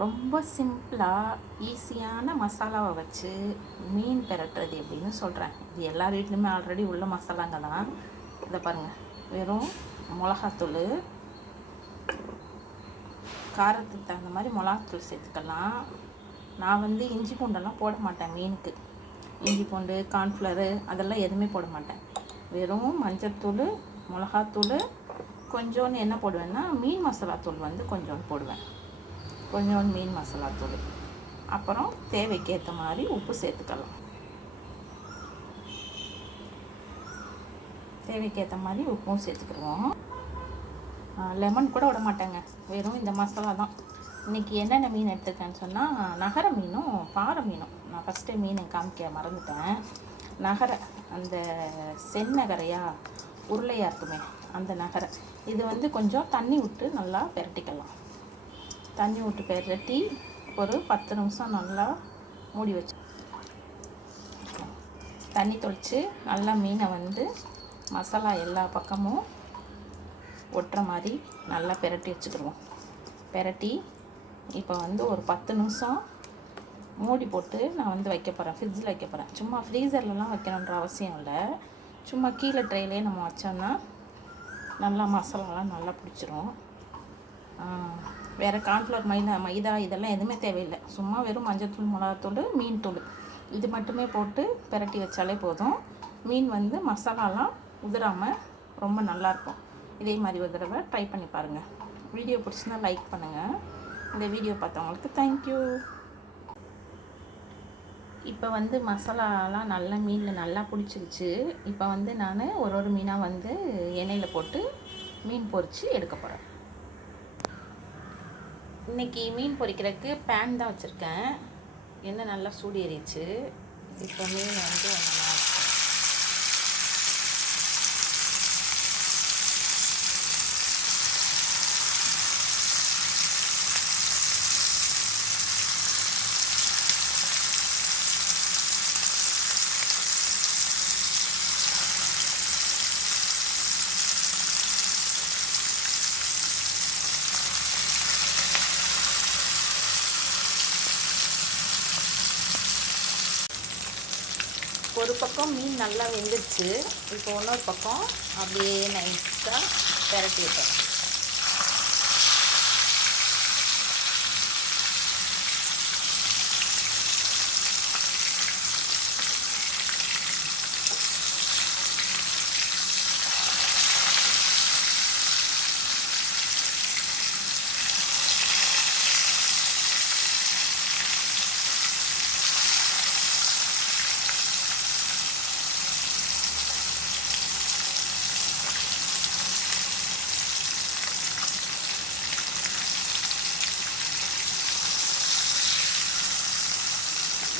ரொம்ப சிம்பிளாக ஈஸியான மசாலாவை வச்சு மீன் பெரட்டுறது எப்படின்னு சொல்கிறேன். இது எல்லார் வீட்லையுமே ஆல்ரெடி உள்ள மசாலாங்க தான். இதை பாருங்கள், வெறும் மிளகாத்தூள், காரத்துக்கு தகுந்த மாதிரி மிளகாத்தூள் சேர்த்துக்கலாம். நான் வந்து இஞ்சி பூண்டெல்லாம் போட மாட்டேன் மீனுக்கு. இஞ்சி பூண்டு, கார்ன்ஃப்ளவரு அதெல்லாம் எதுவுமே போட மாட்டேன். வெறும் மஞ்சள்தூள், மிளகாத்தூள், கொஞ்சோன்னு என்ன போடுவேன்னா மீன் மசாலாத்தூள் வந்து கொஞ்சோன்னு போடுவேன். கொஞ்சோண்டு மீன் மசாலாத்தூள், அப்புறம் தேவைக்கு ஏற்ற மாதிரி உப்பு சேர்த்துக்கலாம். தேவைக்கு ஏற்ற மாதிரி உப்பும் சேர்த்துக்கிடுவோம். லெமன் கூட விட மாட்டேங்க, வெறும் இந்த மசாலா தான். இன்றைக்கி என்னென்ன மீன் எடுத்துருக்கேன்னு சொன்னால், நகர மீனும் பாறை மீனும். நான் ஃபஸ்ட்டு மீனை காமிக்க மறந்துட்டேன். நகரை, அந்த செந்நகரையா உருளையாக இருக்குமே அந்த நகரை. இது வந்து கொஞ்சம் தண்ணி விட்டு நல்லா பெரட்டிக்கலாம். தண்ணி விட்டு பெரட்டி ஒரு 10 நிமிஷம் நல்லா மூடி வச்சு தண்ணி தொளித்து நல்லா மீனை வந்து மசாலா எல்லா பக்கமும் ஒட்டுற மாதிரி நல்லா பெரட்டி வச்சுக்கிடுவோம். பெரட்டி இப்போ வந்து ஒரு 10 நிமிஷம் மூடி போட்டு நான் வந்து வைக்க போகிறேன். ஃப்ரிட்ஜில் வைக்க போகிறேன். சும்மா ஃப்ரீசர்லலாம் வைக்கணுன்ற அவசியம் இல்லை. சும்மா கீழே ட்ரையிலே நம்ம வச்சோம்னா நல்லா மசாலாலாம் நல்லா பிடிச்சிரும். வேறு கார்ன்ஃப்ளவர், மைதா இதெல்லாம் எதுவுமே தேவையில்லை. சும்மா வெறும் மஞ்சள்தூள், மிளகாத்தூள், மீன் தூள் இது மட்டுமே போட்டு பெரட்டி வச்சாலே போதும். மீன் வந்து மசாலாலாம் உதிராமல் ரொம்ப நல்லாயிருக்கும். இதே மாதிரி ஒரு தடவை ட்ரை பண்ணி பாருங்கள். வீடியோ பிடிச்சிருந்தா லைக் பண்ணுங்கள். இந்த வீடியோ பார்த்தவங்களுக்கு தேங்க்யூ. இப்போ வந்து மசாலாலாம் நல்லா மீனில் நல்லா பிடிச்சிருச்சு. இப்போ வந்து நான் ஒரு மீனாக வந்து எண்ணெயில் போட்டு மீன் பொரித்து எடுக்க போகிறேன். இன்றைக்கி மீன் பொரிக்கிறதுக்கு பேன் தான் வச்சுருக்கேன். எண்ணெய் நல்லா சூடு ஏறிச்சு. இப்போ மீன் வந்து ஒரு பக்கம் மீன் நல்லா வெந்துடுச்சு. இப்போ இன்னொரு பக்கம் அப்படியே நைஸாக பெரட்டி விட்டேன்.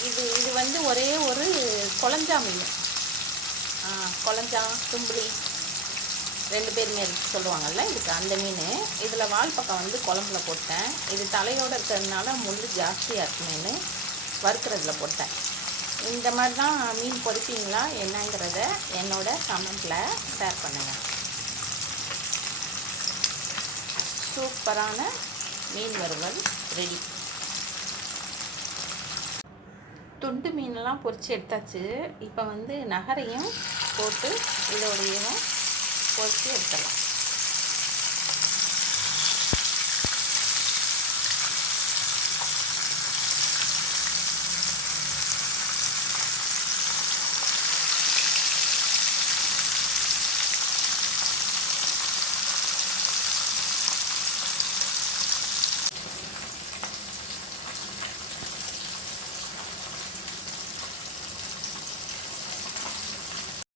இது வந்து ஒரே ஒரு குழஞ்சா மீன். குழஞ்சா, தும்புளி 2 பேருமே சொல்லுவாங்கள்ல, இதுக்கு அந்த மீன். இதில் வால் பக்கம் வந்து குழம்புல போட்டேன். இது தலையோடு இருக்கிறதுனால முள் ஜாஸ்தியாக இருக்குமேனு வறுக்கிறதுல போட்டேன். இந்த மாதிரி தான் மீன் பொரிப்பீங்களா என்னங்கிறத என்னோட கமெண்ட்டில் ஷேர் பண்ணுங்கள். சூப்பரான மீன் வறுவல் ரெடி. துண்டு மீனெல்லாம் பொரித்து எடுத்தாச்சு. இப்போ வந்து நகரையும் போட்டு இதோடையும் பொரித்து எடுத்துடலாம்.